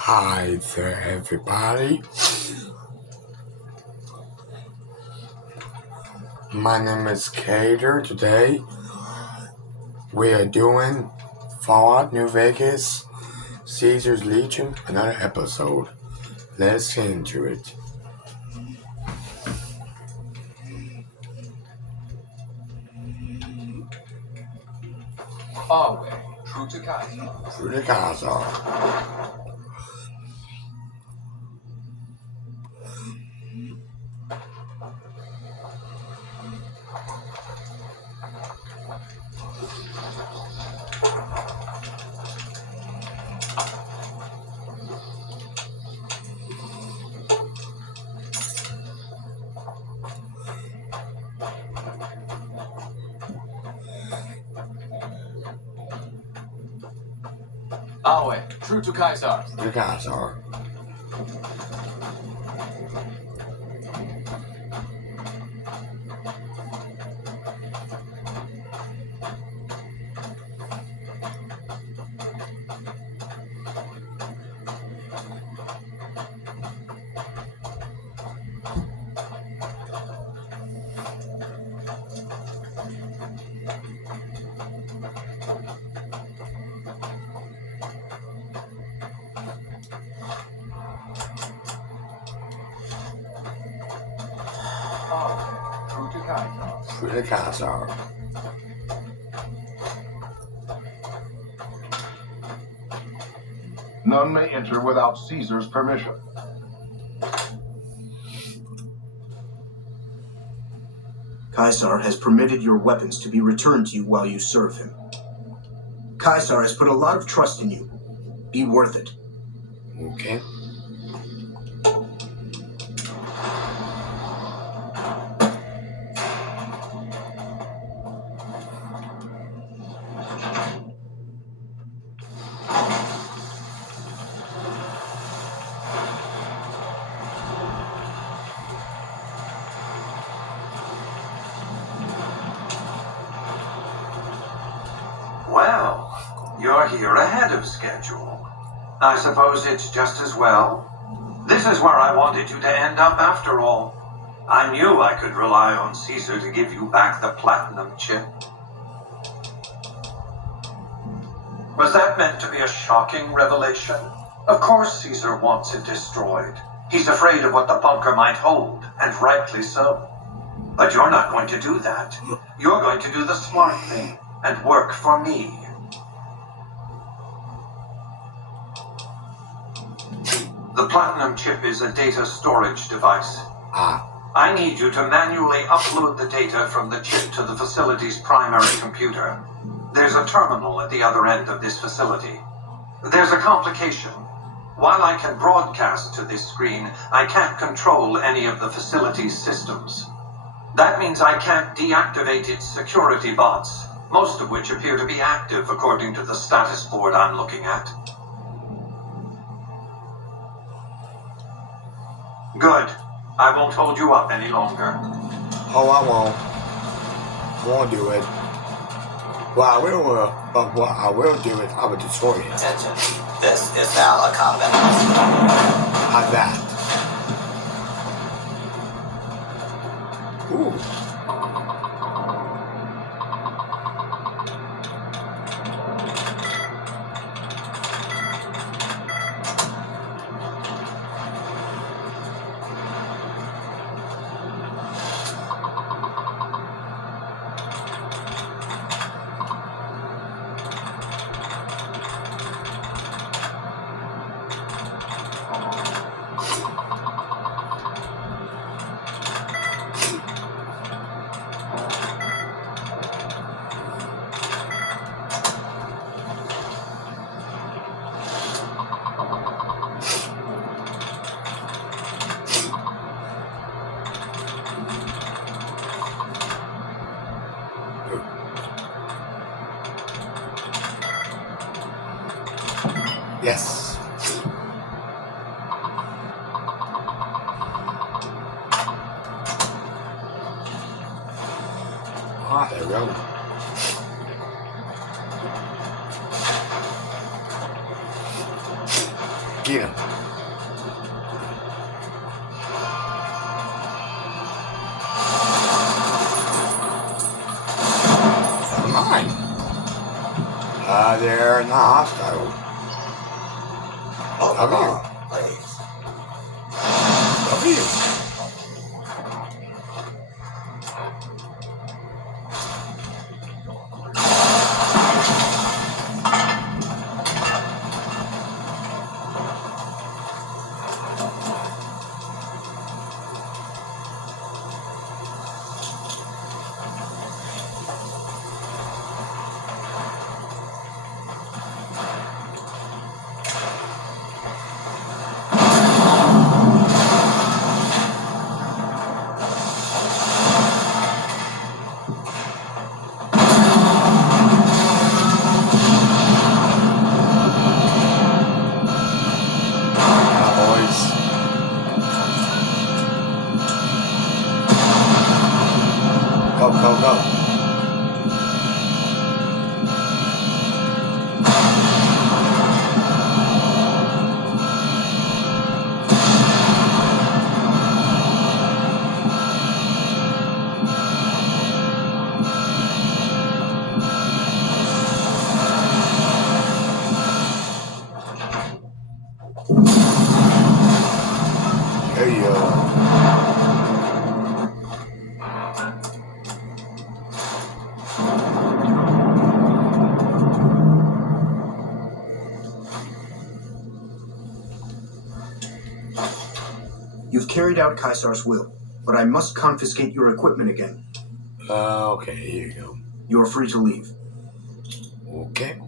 Hi there, everybody. My name is Cater. Today, we are doing Fallout New Vegas, Caesar's Legion, another episode. Let's get into it. Our way, true to Kaiser. Through the Gaza. Our way, true to Kaiser. Through the Gaza. Our way, true to Kaiser. Through the Gaza. None may enter without Caesar's permission. Caesar has permitted your weapons to be returned to you while you serve him. Caesar has put a lot of trust in you. Be worth it. Okay. Well, you're here ahead of schedule. I suppose it's just as well. This is where I wanted you to end up after all. I knew I could rely on Caesar to give you back the platinum chip. Was that meant to be a shocking revelation? Of course Caesar wants it destroyed. He's afraid of what the bunker might hold, and rightly so. But you're not going to do that. You're going to do the smart thing and work for me. The platinum chip is a data storage device. I need you to manually upload the data from the chip to the facility's primary computer. There's a terminal at the other end of this facility. There's a complication. While I can broadcast to this screen, I can't control any of the facility's systems. That means I can't deactivate its security bots, most of which appear to be active according to the status board I'm looking at. Good. I won't hold you up any longer. Oh, I won't. I won't do it. Well, I will, but what I will do is I will destroy it. Attention. This is now a combat. How's that? Ooh. Yes. Ah, there we go. Get him. Never mind. They're not hostile. Oh, Come here. please. W. Go, go, go. There you go. You've carried out Caesar's will, but I must confiscate your equipment again. Okay, here you go. You are free to leave. Okay.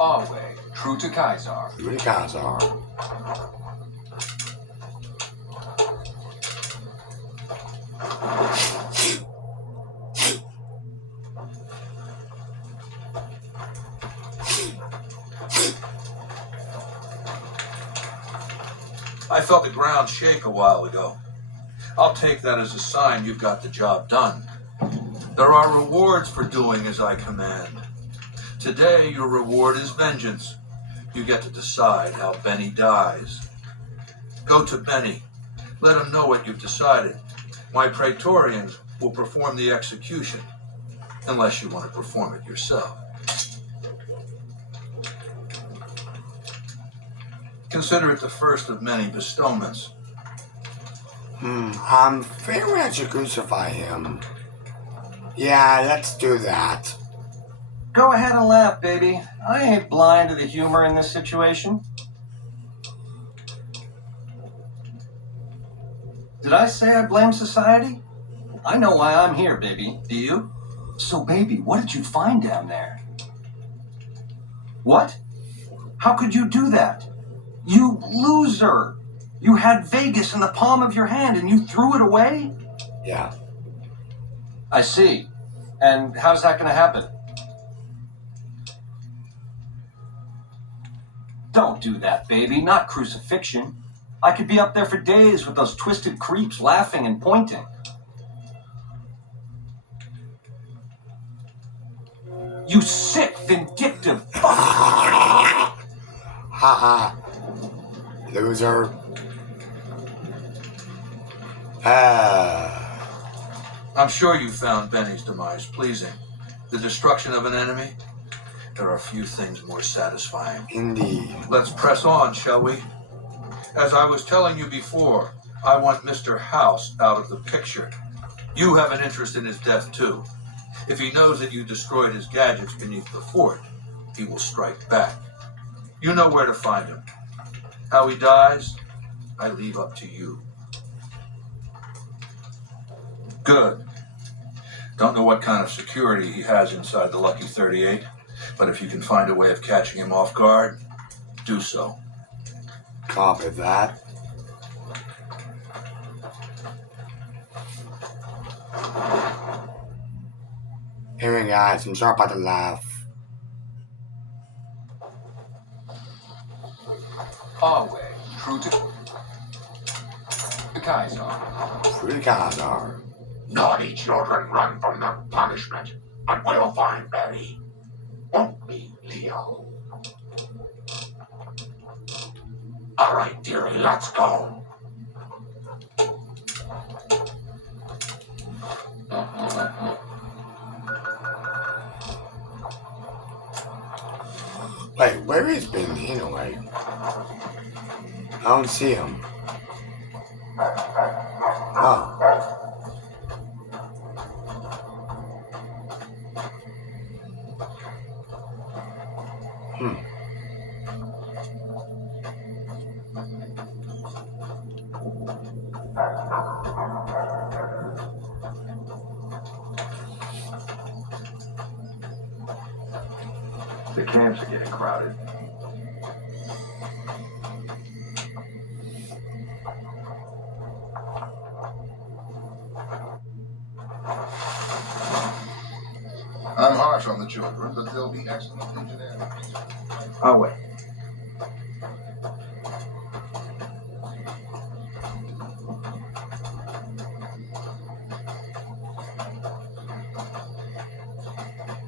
Our way, true to Kaiser. Really guys are. I felt the ground shake a while ago. I'll take that as a sign you've got the job done. There are rewards for doing as I command. Today, your reward is vengeance. You get to decide how Benny dies. Go to Benny. Let him know what you've decided. My Praetorians will perform the execution, unless you want to perform it yourself. Consider it the first of many bestowments. I'm figuring I should crucify him. Yeah, let's do that. Go ahead and laugh, baby. I ain't blind to the humor in this situation. Did I say I blame society? I know why I'm here, baby. Do you? So, baby, what did you find down there? What? How could you do that? You loser! You had Vegas in the palm of your hand and you threw it away? Yeah. I see. And how's that going to happen? Don't do that, baby. Not crucifixion. I could be up there for days with those twisted creeps laughing and pointing. You sick, vindictive fuck! Haha. Loser. I'm sure you found Benny's demise pleasing. The destruction of an enemy? There are few things more satisfying. Indeed. Let's press on, shall we? As I was telling you before, I want Mr. House out of the picture. You have an interest in his death, too. If he knows that you destroyed his gadgets beneath the fort, he will strike back. You know where to find him. How he dies, I leave up to you. Good. Don't know what kind of security he has inside the Lucky 38, but if you can find a way of catching him off guard, do so. Copy that. Anyway, guys, I'm sorry about the laugh. Our way, true to Kaiser. Free Kaiser. Naughty children run from the punishment, but we'll find Betty. Won't we, Leo? All right, dearie, let's go. Wait, where is Ben anyway? I don't see him. Oh. The camps are getting crowded. I'm harsh on the children, but they'll be excellent engineers. I'll wait.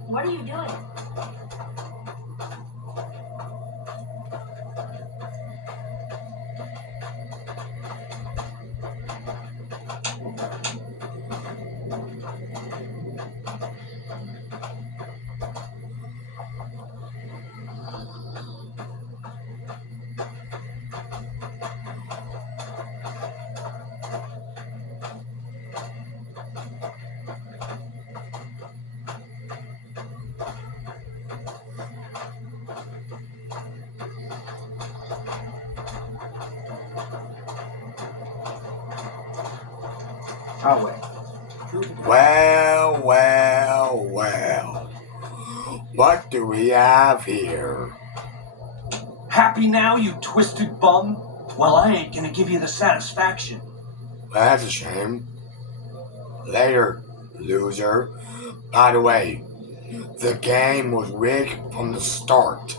What are you doing? I'll wait. Well, well, well. What do we have here? Happy now, you twisted bum? Well, I ain't gonna give you the satisfaction. Well, that's a shame. Later, loser. By the way, the game was rigged from the start.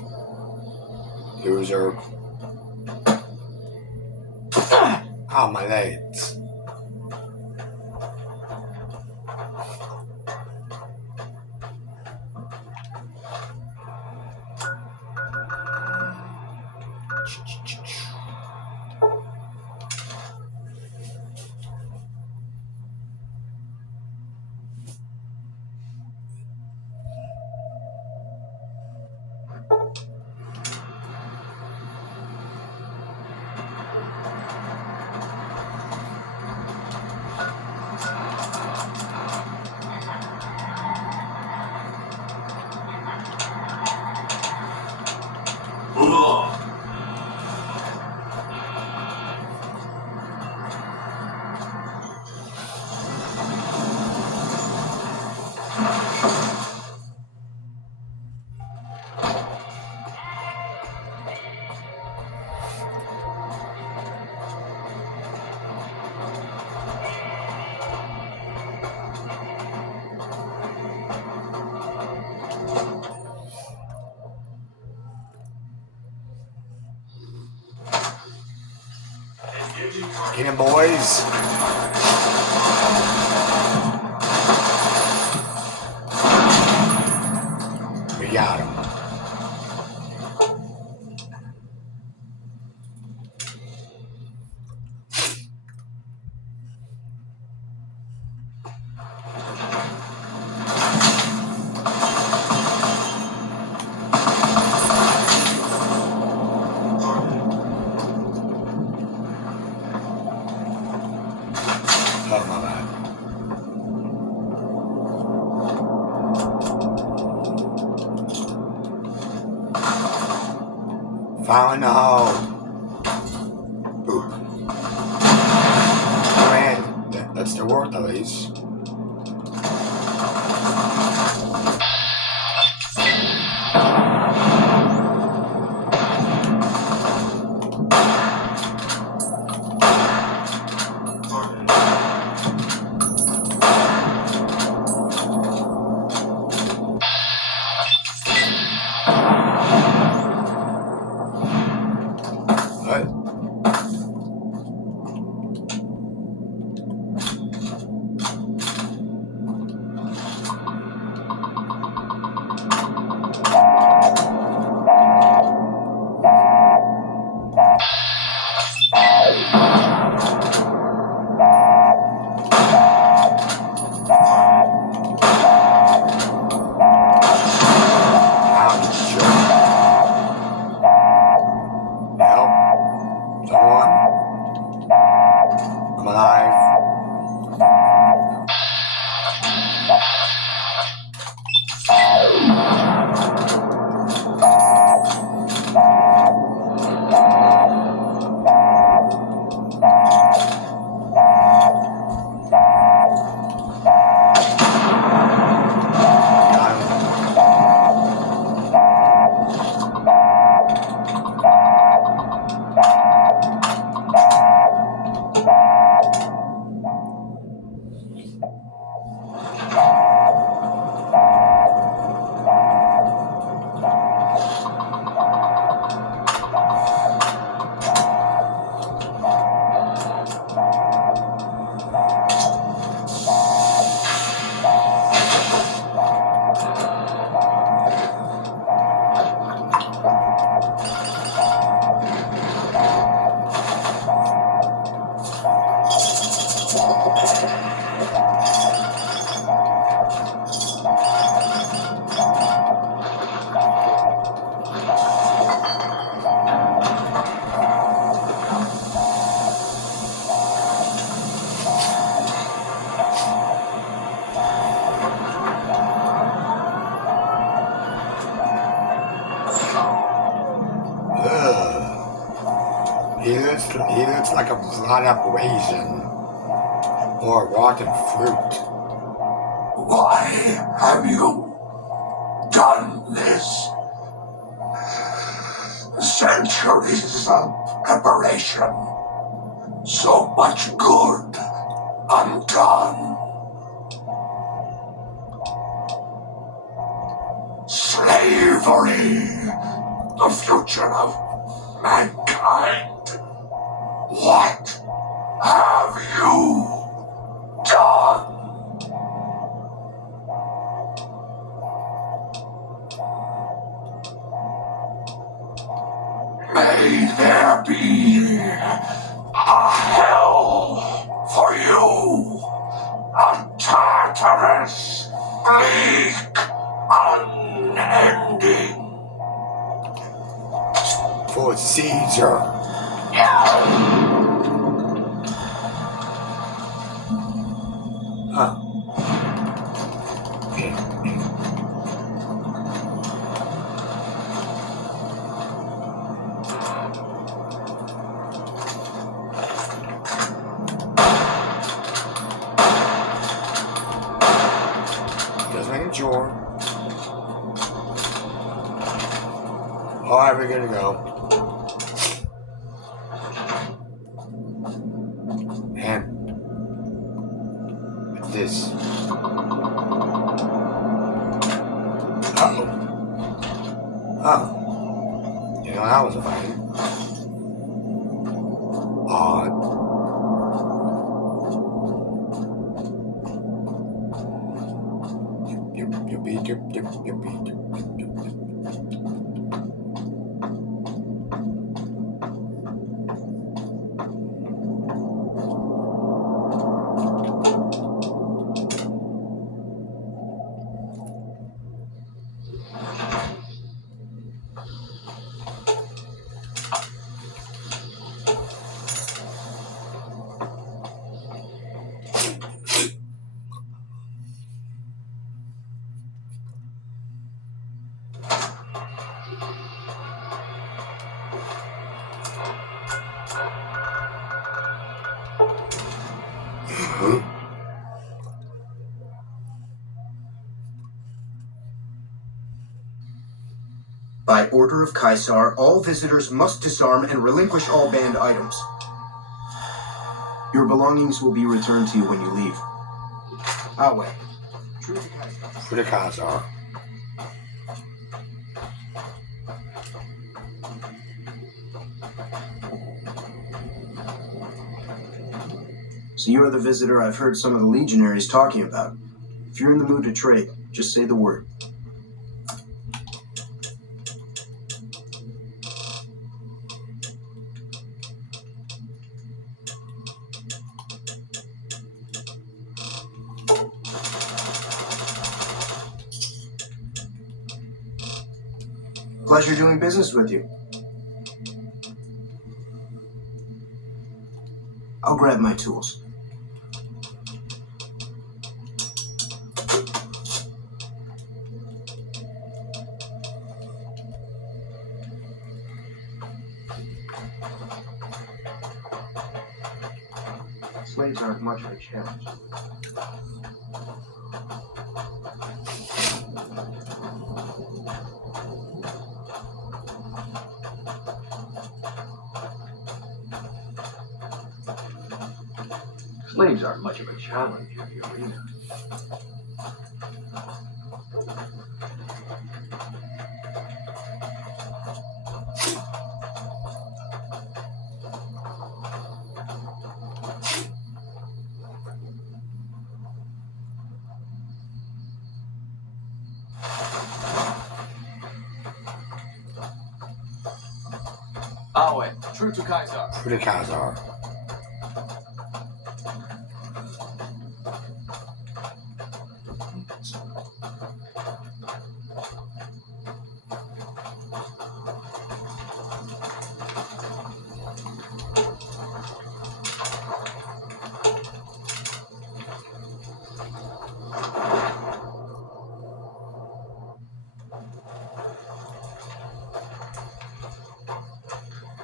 Loser. Ah, my legs. Get him, boys. We got him. Oh, my bad. Fire in the hole. Boop. Man, that's the word at least. like a rotted raisin or rotten fruit. Why have you done this? Centuries of preparation. So much good undone. Slavery, the future of mankind. What have you done? May there be a hell for you, a Tartarus, bleak, unending. For Caesar. Huh. Just making sure. Alright, we're gonna go. And what's this? Uh-oh. Oh. You know, that was a fight. Odd. By order of Caesar, all visitors must disarm and relinquish all banned items. Your belongings will be returned to you when you leave. Away. True to Caesar. For the Khazar. So you are the visitor I've heard some of the legionaries talking about. If you're in the mood to trade, just say the word. Pleasure doing business with you. I'll grab my tools. Slaves aren't much of a challenge. Slaves aren't much of a challenge in the arena. Awe, true to Caesar. For the Khazar.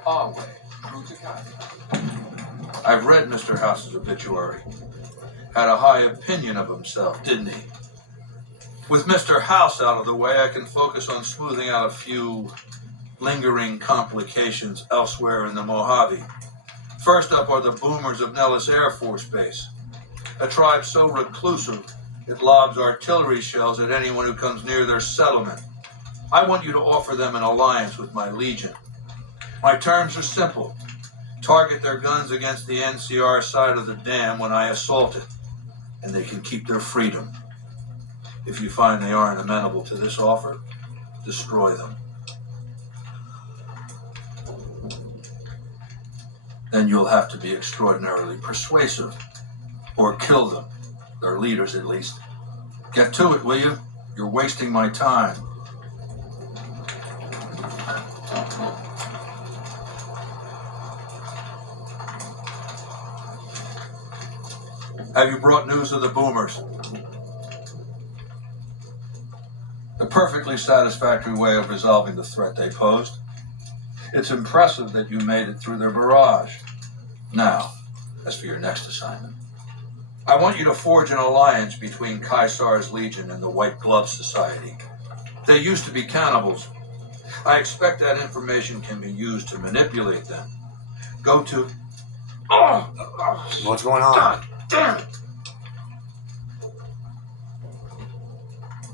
Awe, true to Caesar. Mr. House's obituary. Had a high opinion of himself, didn't he? With Mr. House out of the way, I can focus on smoothing out a few lingering complications elsewhere in the Mojave. First up are the boomers of Nellis Air Force Base, a tribe so reclusive it lobs artillery shells at anyone who comes near their settlement. I want you to offer them an alliance with my legion. My terms are simple. Target their guns against the NCR side of the dam when I assault it, and they can keep their freedom. If you find they aren't amenable to this offer, destroy them. Then you'll have to be extraordinarily persuasive, or kill them, their leaders at least. Get to it, will you? You're wasting my time. Have you brought news of the boomers? A perfectly satisfactory way of resolving the threat they posed. It's impressive that you made it through their barrage. Now, as for your next assignment, I want you to forge an alliance between Caesar's Legion and the White Glove Society. They used to be cannibals. I expect that information can be used to manipulate them. Go to... What's going on? God damn it!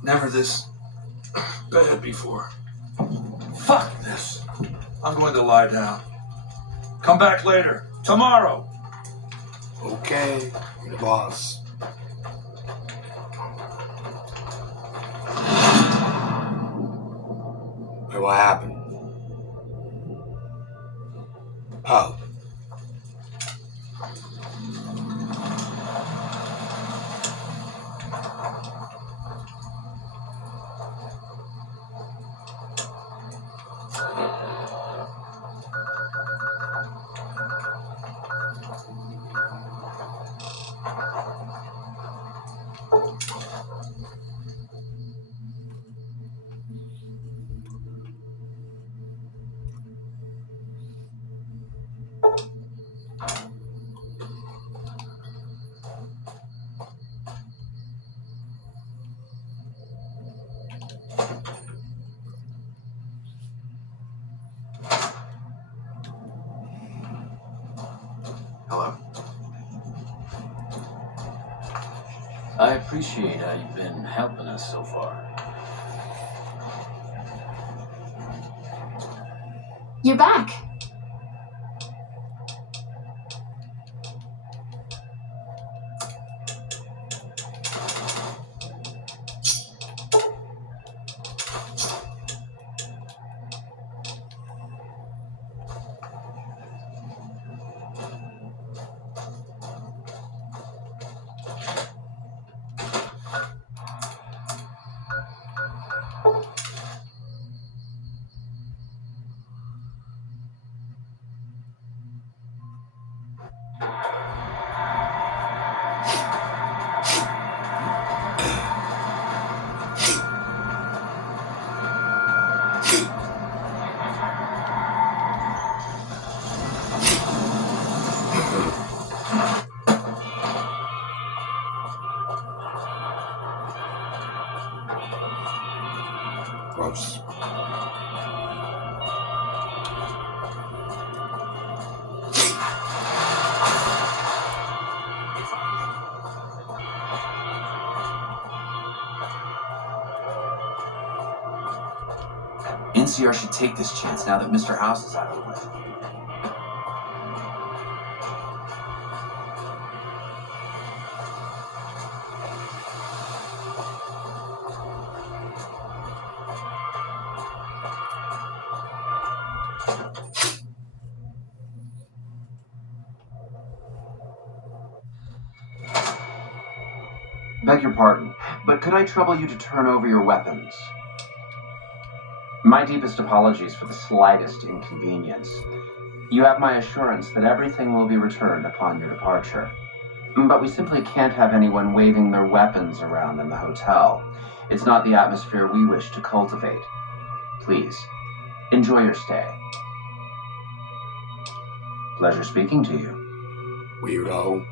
Never this bad before. Fuck this. I'm going to lie down. Come back later. Tomorrow. Okay, you're the boss. Wait, what happened? Oh. Hello. I appreciate how you've been helping us so far. You're back. Gross. NCR should take this chance now that Mr. House is out of the way. Beg your pardon, but could I trouble you to turn over your weapons? My deepest apologies for the slightest inconvenience. You have my assurance that everything will be returned upon your departure. But we simply can't have anyone waving their weapons around in the hotel. It's not the atmosphere we wish to cultivate. Please, enjoy your stay. Pleasure speaking to you. Weirdo.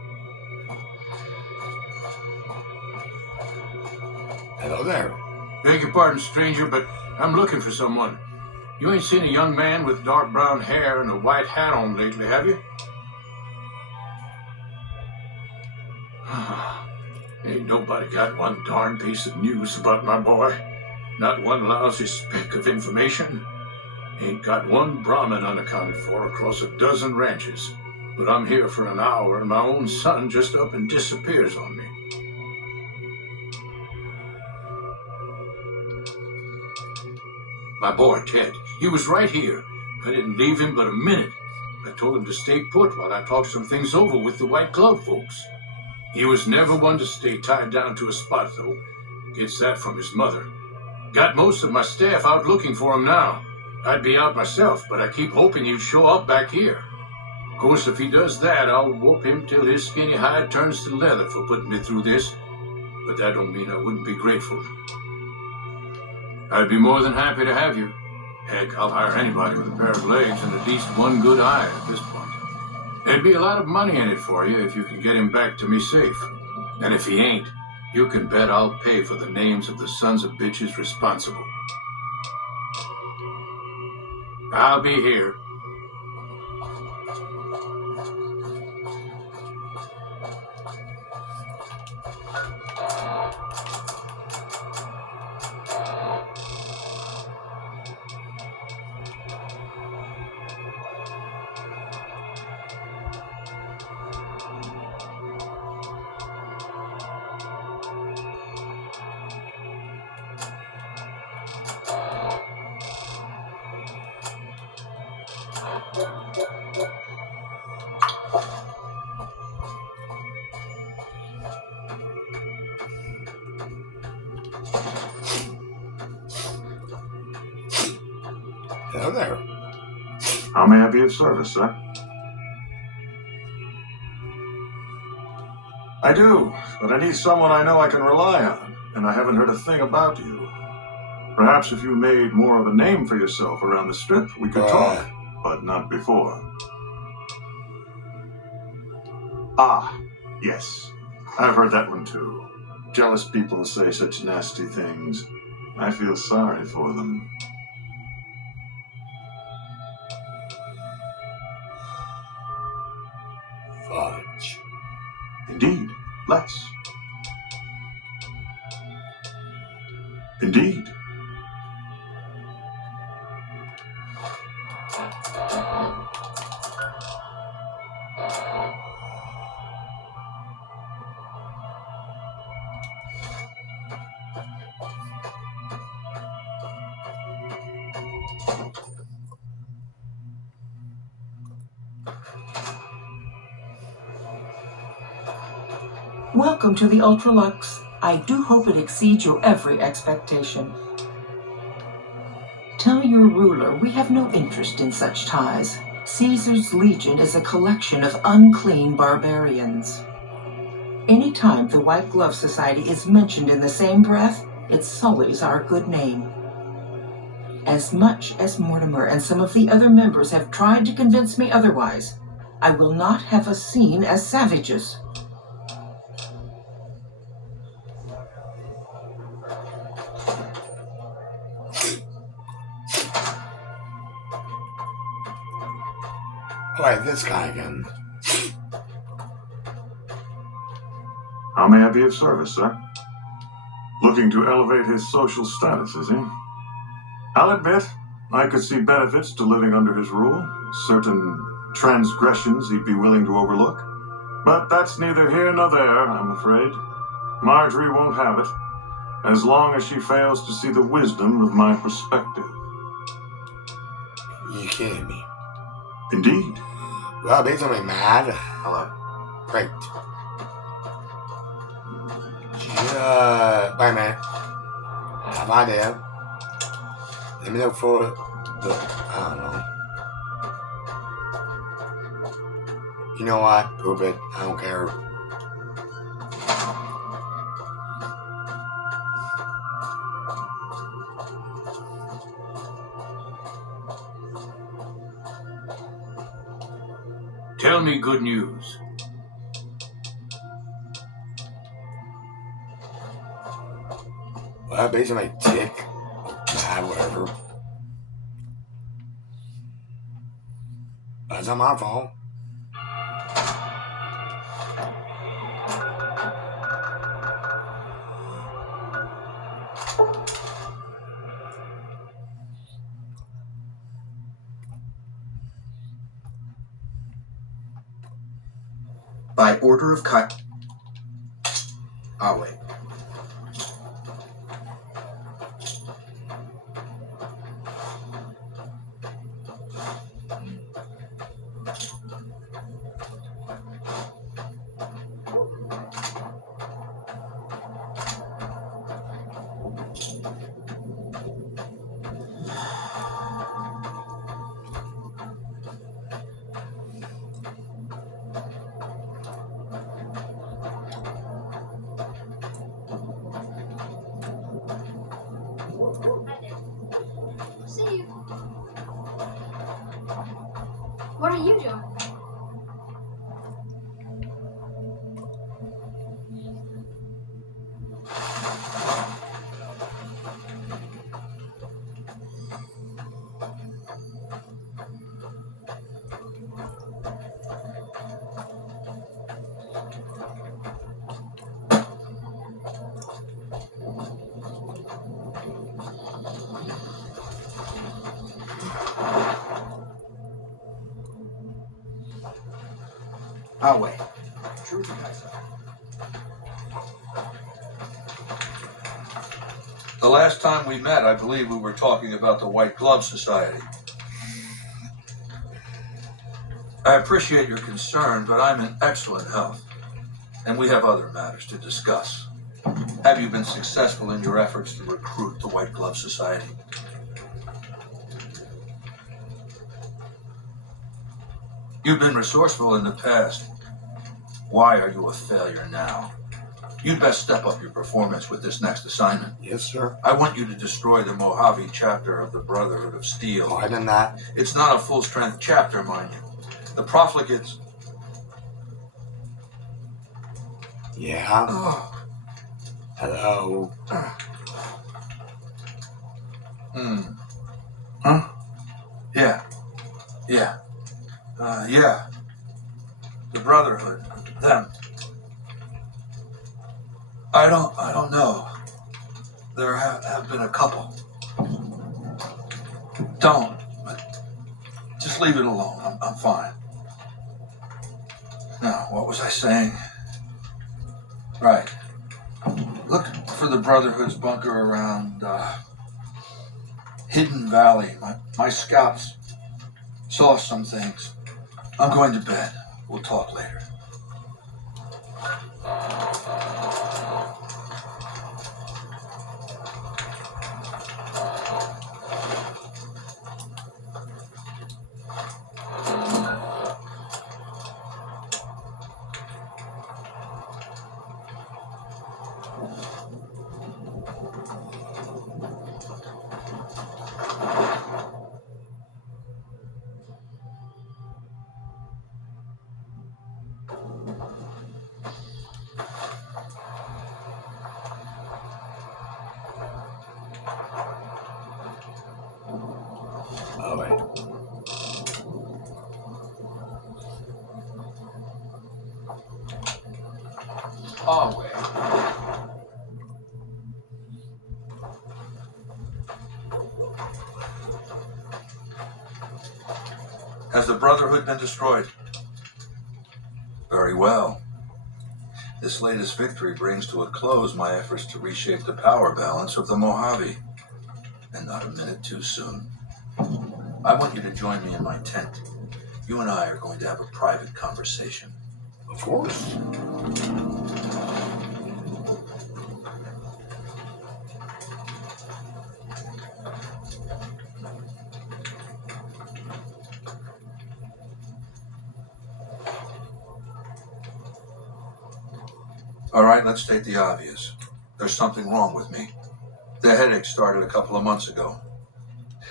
Hello there. Beg your pardon, stranger, but I'm looking for someone. You ain't seen a young man with dark brown hair and a white hat on lately, have you? Ain't nobody got one darn piece of news about my boy. Not one lousy speck of information. Ain't got one Brahmin unaccounted for across a dozen ranches. But I'm here for an hour and my own son just up and disappears on me. My boy, Ted, he was right here. I didn't leave him but a minute. I told him to stay put while I talked some things over with the White Glove folks. He was never one to stay tied down to a spot, though. Gets that from his mother. Got most of my staff out looking for him now. I'd be out myself, but I keep hoping he'd show up back here. Of course, if he does that, I'll whoop him till his skinny hide turns to leather for putting me through this. But that don't mean I wouldn't be grateful. I'd be more than happy to have you. Heck, I'll hire anybody with a pair of legs and at least one good eye at this point. There'd be a lot of money in it for you if you can get him back to me safe. And if he ain't, you can bet I'll pay for the names of the sons of bitches responsible. I'll be here. Hello there. How may I be of service, sir? I do, but I need someone I know I can rely on, and I haven't heard a thing about you. Perhaps if you made more of a name for yourself around the strip, we could talk, but not before. Ah, yes. I've heard that one too. Jealous people say such nasty things. I feel sorry for them. Fudge. Indeed, less. Indeed. Welcome to the Ultralux. I do hope it exceeds your every expectation. Tell your ruler we have no interest in such ties. Caesar's Legion is a collection of unclean barbarians. Anytime the White Glove Society is mentioned in the same breath, it sullies our good name. As much as Mortimer and some of the other members have tried to convince me otherwise, I will not have us seen as savages. Alright, this guy again. How may I be of service, sir? Looking to elevate his social status, is he? I'll admit, I could see benefits to living under his rule. Certain transgressions he'd be willing to overlook. But that's neither here nor there, I'm afraid. Marjorie won't have it, as long as she fails to see the wisdom of my perspective. You kidding me? Indeed. Well, basically mad. Hello. Great. Wait a minute. Have I idea. Let me look for the... I don't know. You know what? Poop it. I don't care. Tell me good news. Well, basically, tick. Whatever. That's not my fault. By order of I'll wait. See you. What are you doing? I'll wait. True to Kaiser. The last time we met, I believe we were talking about the White Glove Society. I appreciate your concern, but I'm in excellent health, and we have other matters to discuss. Have you been successful in your efforts to recruit the White Glove Society? You've been resourceful in the past. Why are you a failure now? You'd best step up your performance with this next assignment. Yes, sir. I want you to destroy the Mojave chapter of the Brotherhood of Steel. Why than that? It's not a full-strength chapter, mind you. The profligates... Yeah? Oh. Hello? Huh? Yeah. Yeah. Yeah. The Brotherhood. Them. I don't know. There have been a couple. Don't. But just leave it alone. I'm fine. Now, what was I saying? Right. Look for the Brotherhood's bunker around Hidden Valley. My scouts saw some things. I'm going to bed. We'll talk later. Oh, wait. Our way. Has the Brotherhood been destroyed? Very well. This latest victory brings to a close my efforts to reshape the power balance of the Mojave. And not a minute too soon. I want you to join me in my tent. You and I are going to have a private conversation. Of course. All right, let's state the obvious. There's something wrong with me. The headaches started a couple of months ago.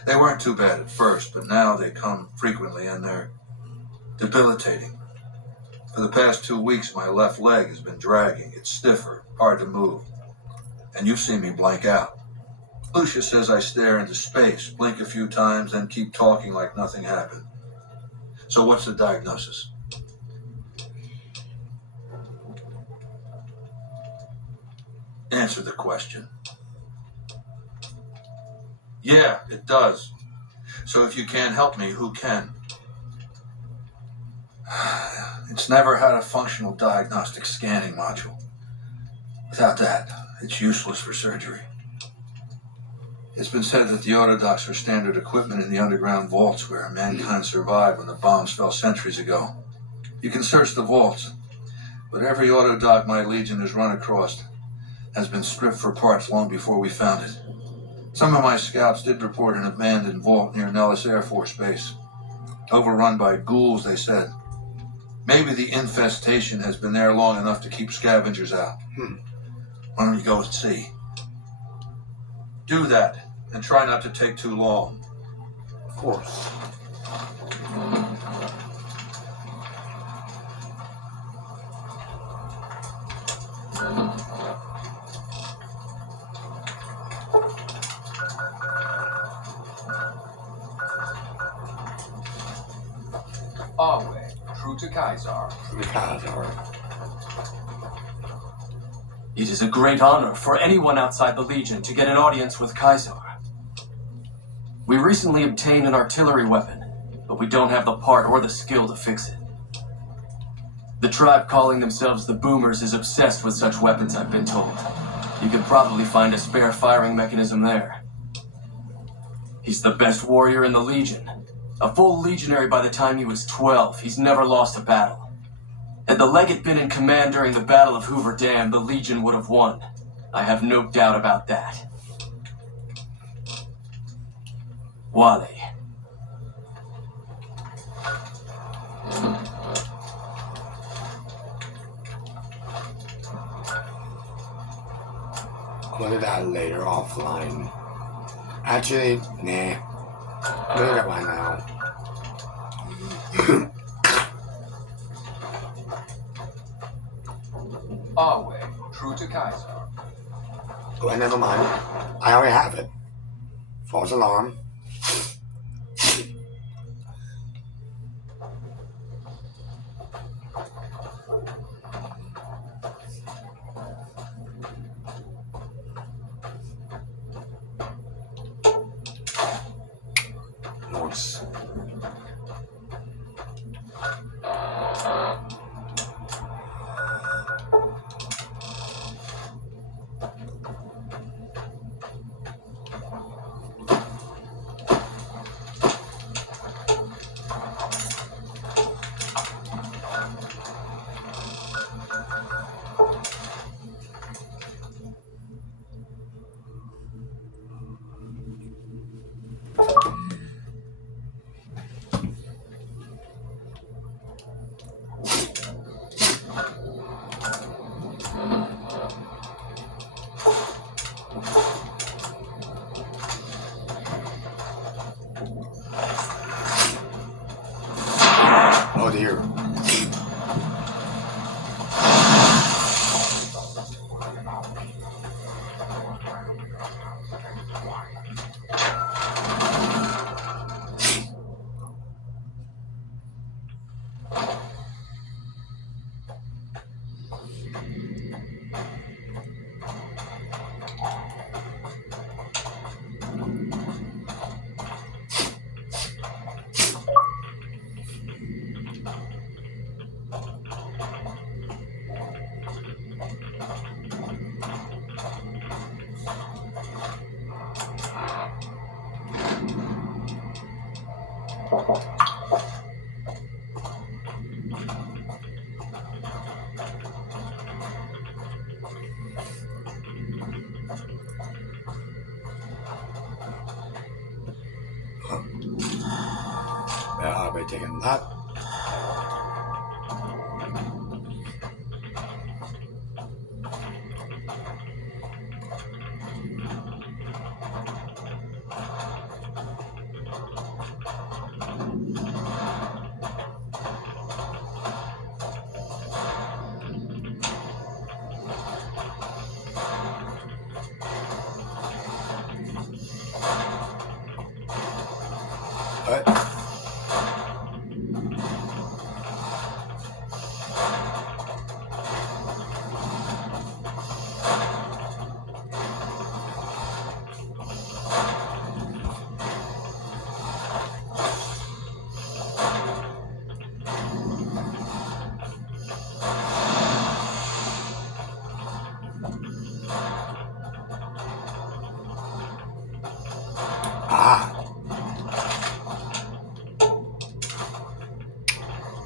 They weren't too bad at first, but now they come frequently and they're debilitating. For the past 2 weeks, my left leg has been dragging. It's stiffer, hard to move. and you've seen me blank out. Lucia says I stare into space, blink a few times, then keep talking like nothing happened. So what's the diagnosis? Answer the question. Yeah, it does. So if you can't help me, who can? It's never had a functional diagnostic scanning module. Without that, it's useless for surgery. It's been said that the autodocs are standard equipment in the underground vaults where mankind survived when the bombs fell centuries ago. You can search the vaults, but every autodoc my Legion has run across has been stripped for parts long before we found it. Some of my scouts did report an abandoned vault near Nellis Air Force Base. Overrun by ghouls, they said. Maybe the infestation has been there long enough to keep scavengers out. Why don't you go and see? Do that, and try not to take too long. Of course. Our way, true to Kaisar. True to Kaisar. It is a great honor for anyone outside the Legion to get an audience with Kaisar. We recently obtained an artillery weapon, but we don't have the part or the skill to fix it. The tribe calling themselves the Boomers is obsessed with such weapons, I've been told. You could probably find a spare firing mechanism there. He's the best warrior in the Legion. A full legionary by the time he was 12. He's never lost a battle. Had the Legate been in command during the Battle of Hoover Dam, the Legion would have won. I have no doubt about that. Wally. Look at that later offline. Actually, nah. Look at that right now. Our way, true to Kaisar. Well, never mind. I already have it. False alarm. Nice. Oh dear. I'll be taking that.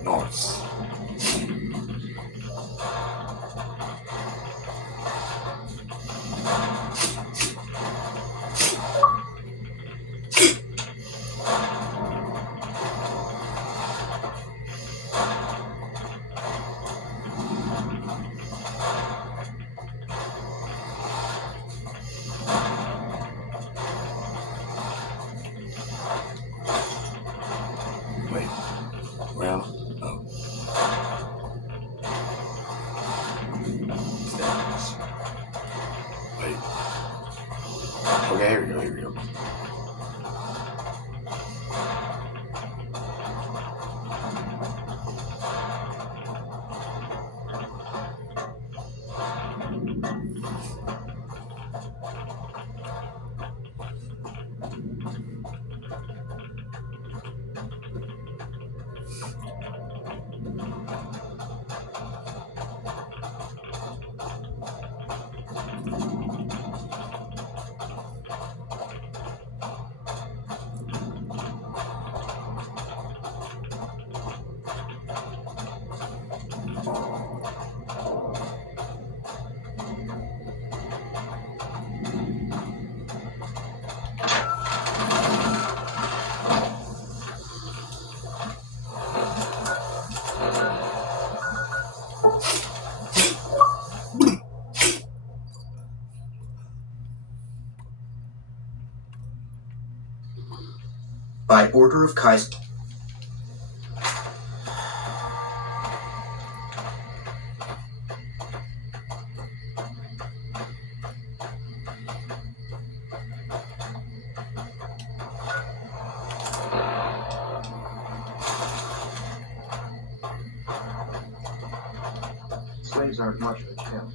Nice. Wait. Well, oh. Steps. Wait. Okay, here we go, here we go. By order of Kaiser. Slaves aren't much of a challenge.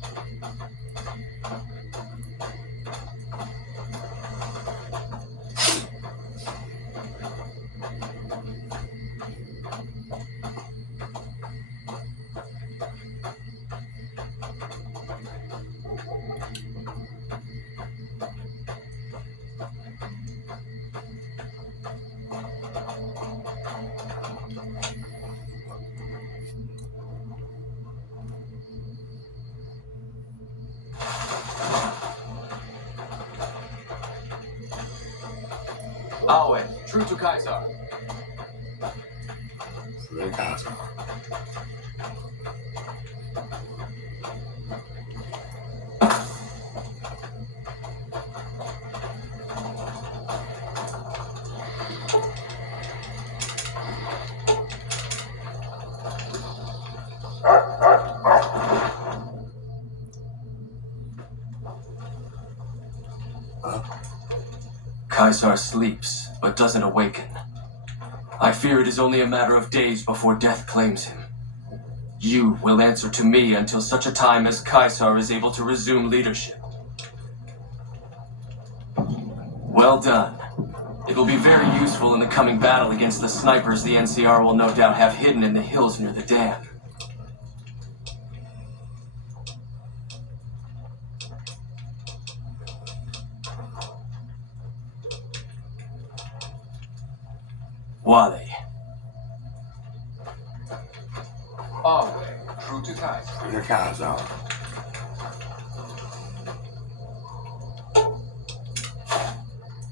Awe, true to Kaiser. True to Kaiser. Kaiser sleeps, but doesn't awaken. I fear it is only a matter of days before death claims him. You will answer to me until such a time as Kaiser is able to resume leadership. Well done. It will be very useful in the coming battle against the snipers the NCR will no doubt have hidden in the hills near the dam. Wale. Awe, true to Kaiser. True to Kaiser.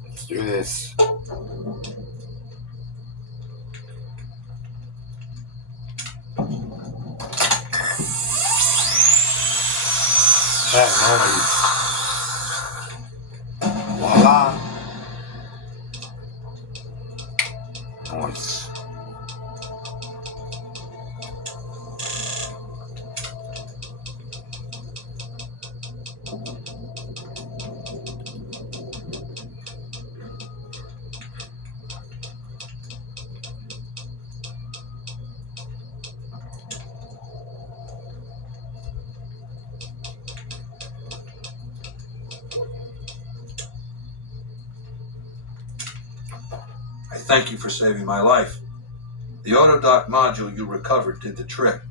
Let's do this. That noise. Voila. Nice. thank you for saving my life. The autodoc module you recovered did the trick.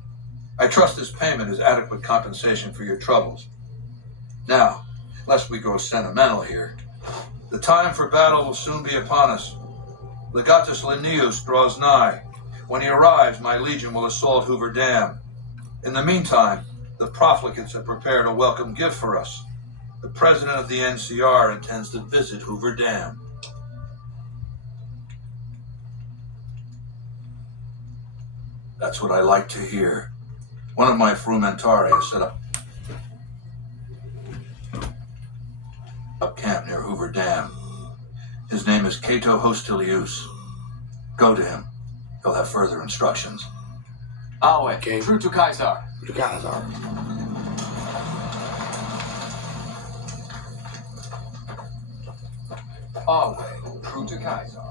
I trust this payment is adequate compensation for your troubles. Now, lest we grow sentimental here, the time for battle will soon be upon us. Legatus Linnaeus draws nigh. When he arrives, my legion will assault Hoover Dam. In the meantime, the profligates have prepared a welcome gift for us. The president of the NCR intends to visit Hoover Dam. That's what I like to hear. One of my Frumentari has set up camp near Hoover Dam. His name is Cato Hostilius. Go to him. He'll have further instructions. Awe, true to Caesar. To Caesar. Awe, true to Caesar.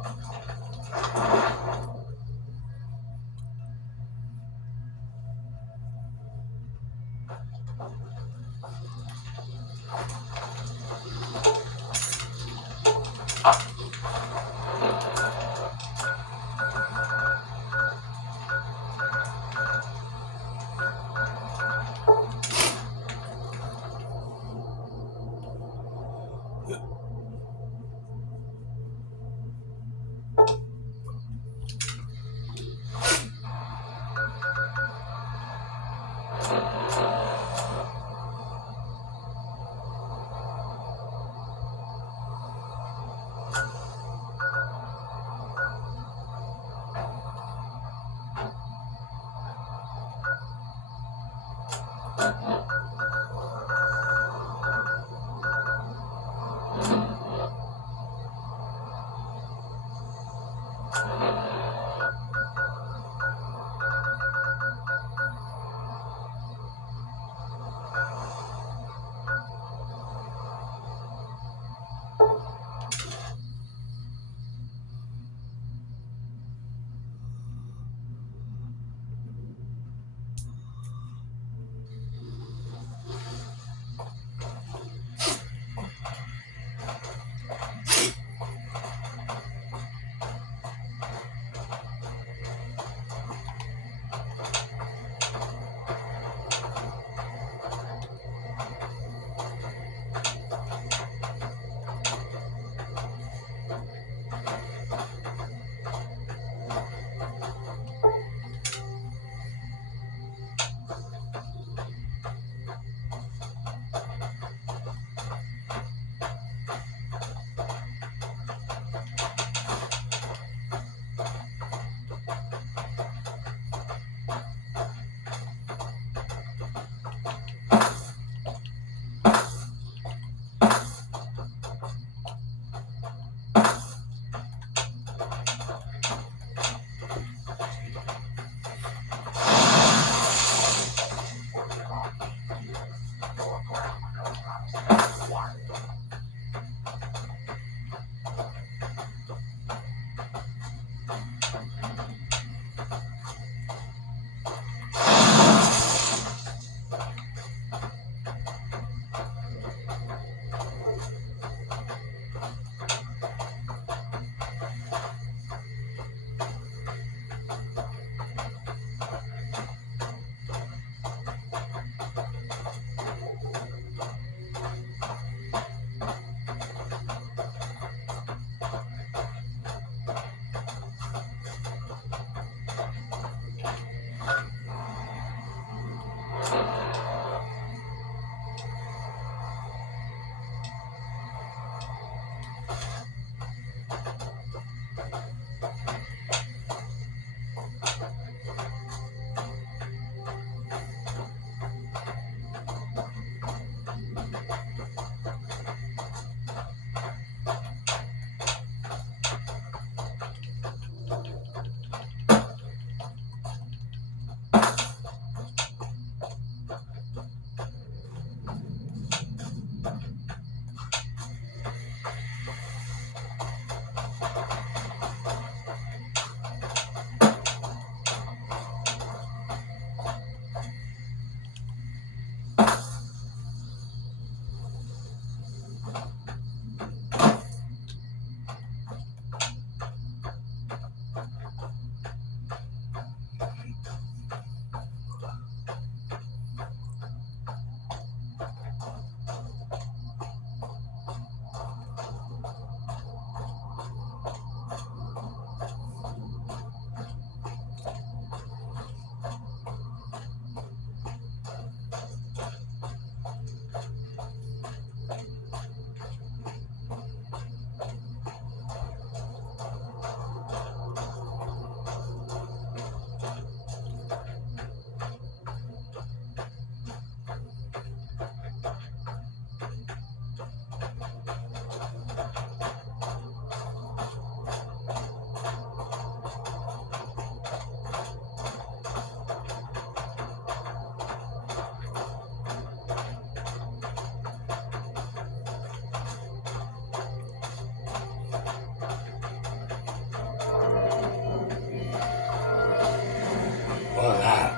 What was that?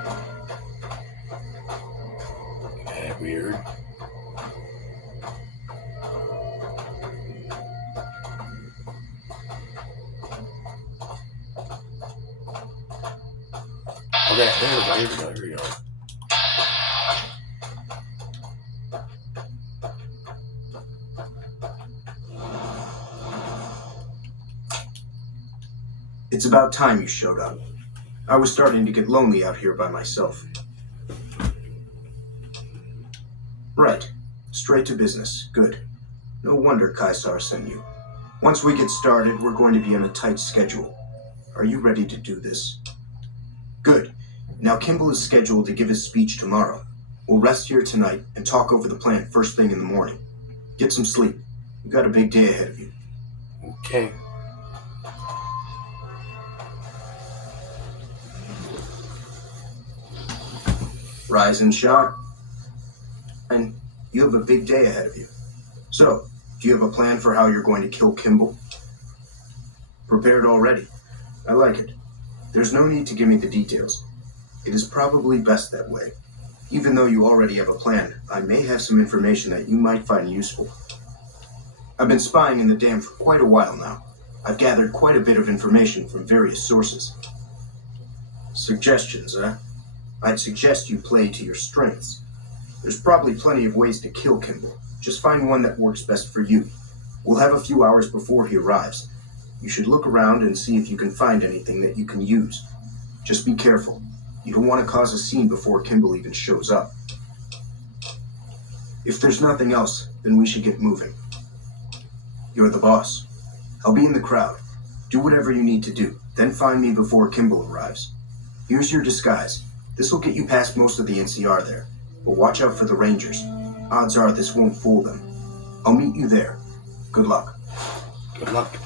Kinda weird. Okay, here we go. It's about time you showed up. I was starting to get lonely out here by myself. Right. Straight to business. Good. No wonder Caesar sent you. Once we get started, we're going to be on a tight schedule. Are you ready to do this? Good. Now Kimball is scheduled to give his speech tomorrow. We'll rest here tonight and talk over the plan first thing in the morning. Get some sleep. You've got a big day ahead of you. Okay. Rise and shine. And you have a big day ahead of you. So, do you have a plan for how you're going to kill Kimball? Prepared already. I like it. There's no need to give me the details. It is probably best that way. Even though you already have a plan, I may have some information that you might find useful. I've been spying in the dam for quite a while now. I've gathered quite a bit of information from various sources. Suggestions, huh? I'd suggest you play to your strengths. There's probably plenty of ways to kill Kimball. Just find one that works best for you. We'll have a few hours before he arrives. You should look around and see if you can find anything that you can use. Just be careful. You don't want to cause a scene before Kimball even shows up. If there's nothing else, then we should get moving. You're the boss. I'll be in the crowd. Do whatever you need to do, then find me before Kimball arrives. Here's your disguise. This will get you past most of the NCR there, but watch out for the Rangers. Odds are this won't fool them. I'll meet you there. Good luck. Good luck.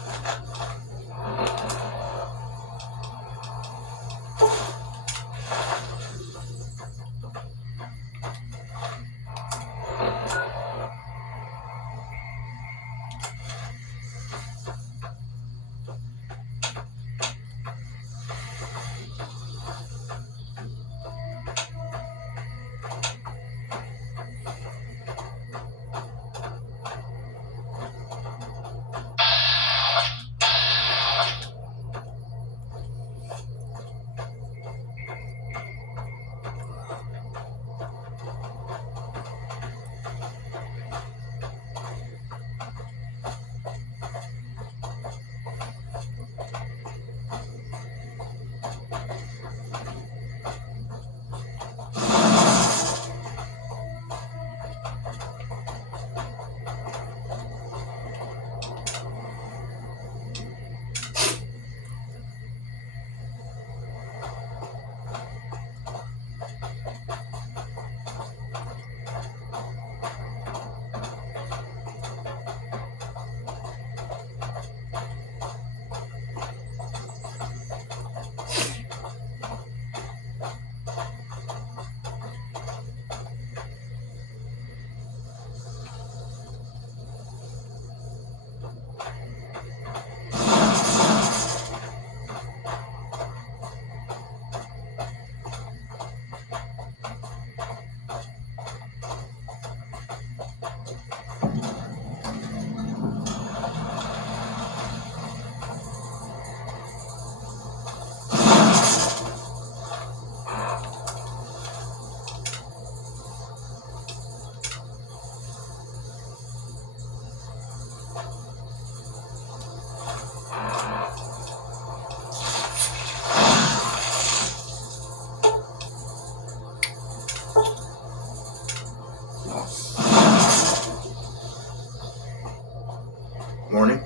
Morning.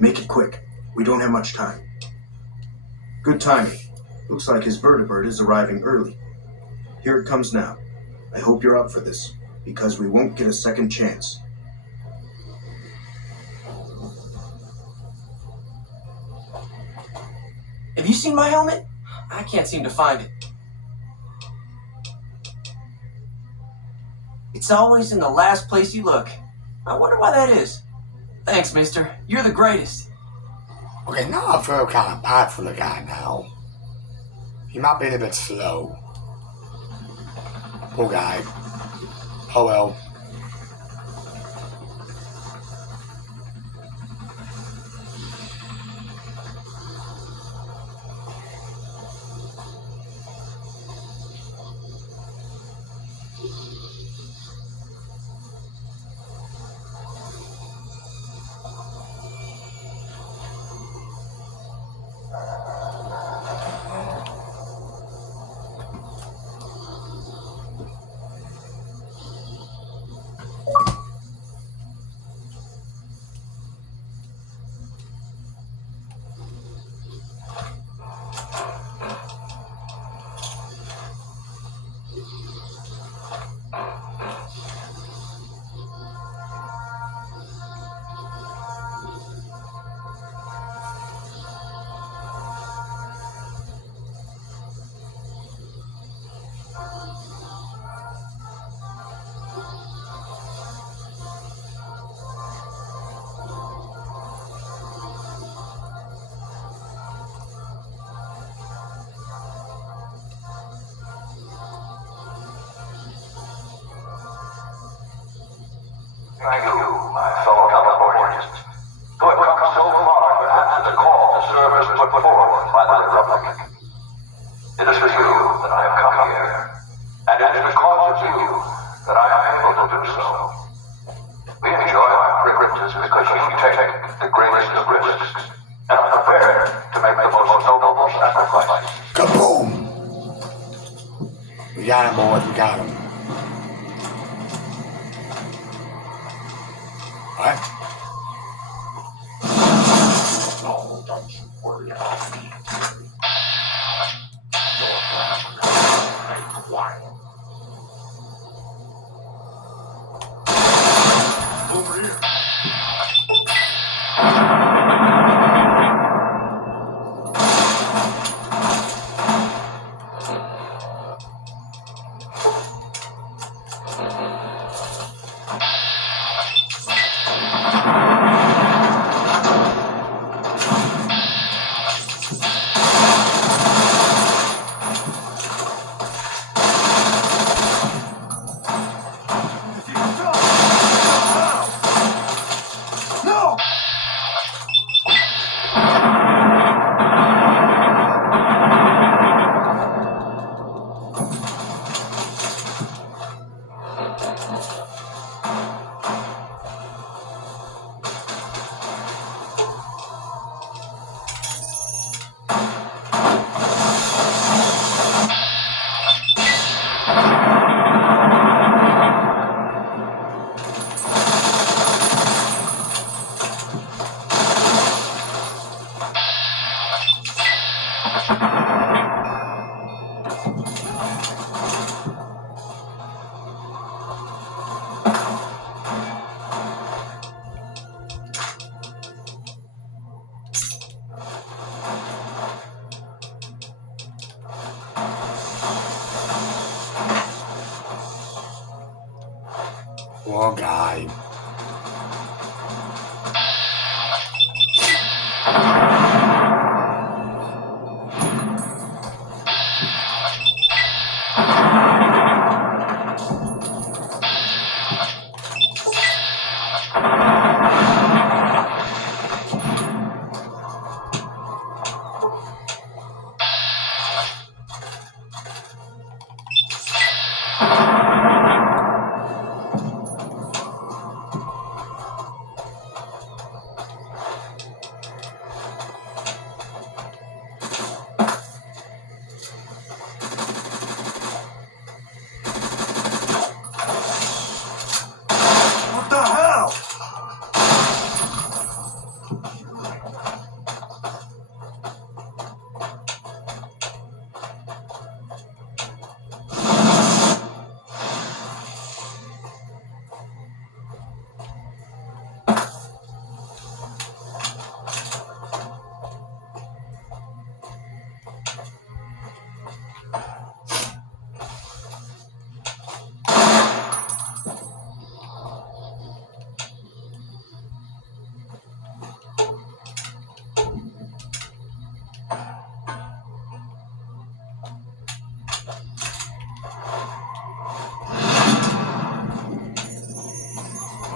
Make it quick. We don't have much time. Good timing. Looks like his vertibird is arriving early. Here it comes now. I hope you're up for this, because we won't get a second chance. Have you seen my helmet? I can't seem to find it. It's always in the last place you look. I wonder why that is. Thanks, mister. You're the greatest. Okay, now I feel kind of bad for the guy now. He might be a bit slow. Poor guy. Oh well. Thank you, my fellow Californians, who have come so far to answer the call to service put forth by the Republic. It is for you that I have come here, and it is because of you that I am able to do so. We enjoy our privileges because we take the greatest of risks and are prepared to make the most noble sacrifice. Kaboom! We got him, boys, we got him. What? No, don't you worry about me. Over here. Poor guy.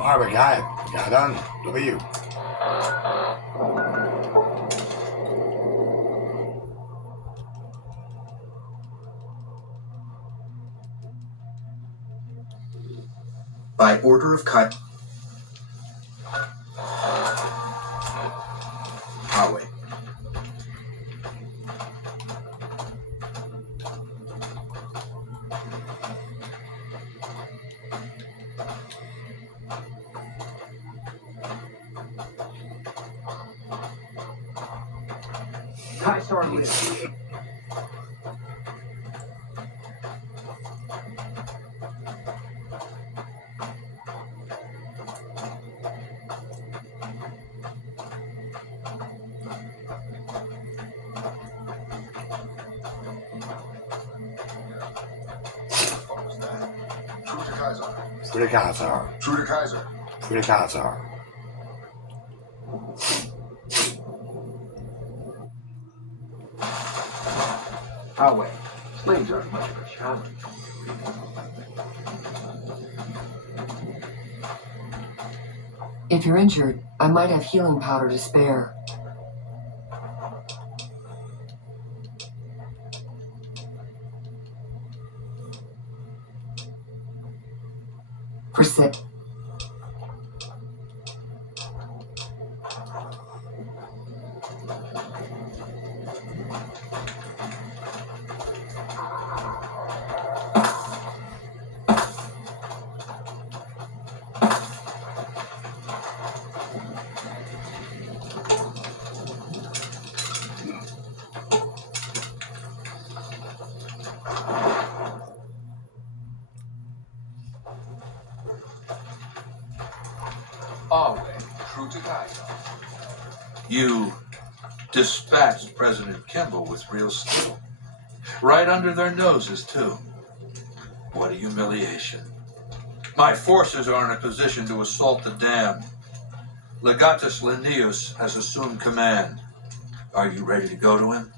Alright, we got it. We got it done. W. By order of Kai... Awe. Kaisar lives. True to Kaiser. True to Kaiser. True to Kaiser. True to Kaiser. Awe. Slaves aren't much of a challenge. If you're injured, I might have healing powder to spare. For sick. Awe, true to Kaiser. You dispatched President Kimball with real skill. Right under their noses, too. What a humiliation. My forces are in a position to assault the dam. Legatus Linnaeus has assumed command. Are you ready to go to him?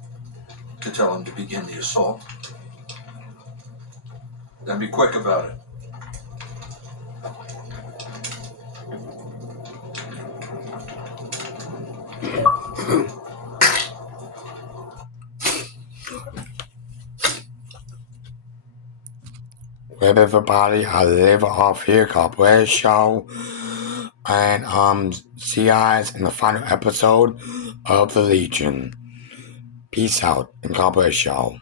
To tell him to begin the assault? Then be quick about it. Well, everybody, I live off here, Copperhead Show, and see you guys in the final episode of the Legion. Peace out, and Copperhead Show.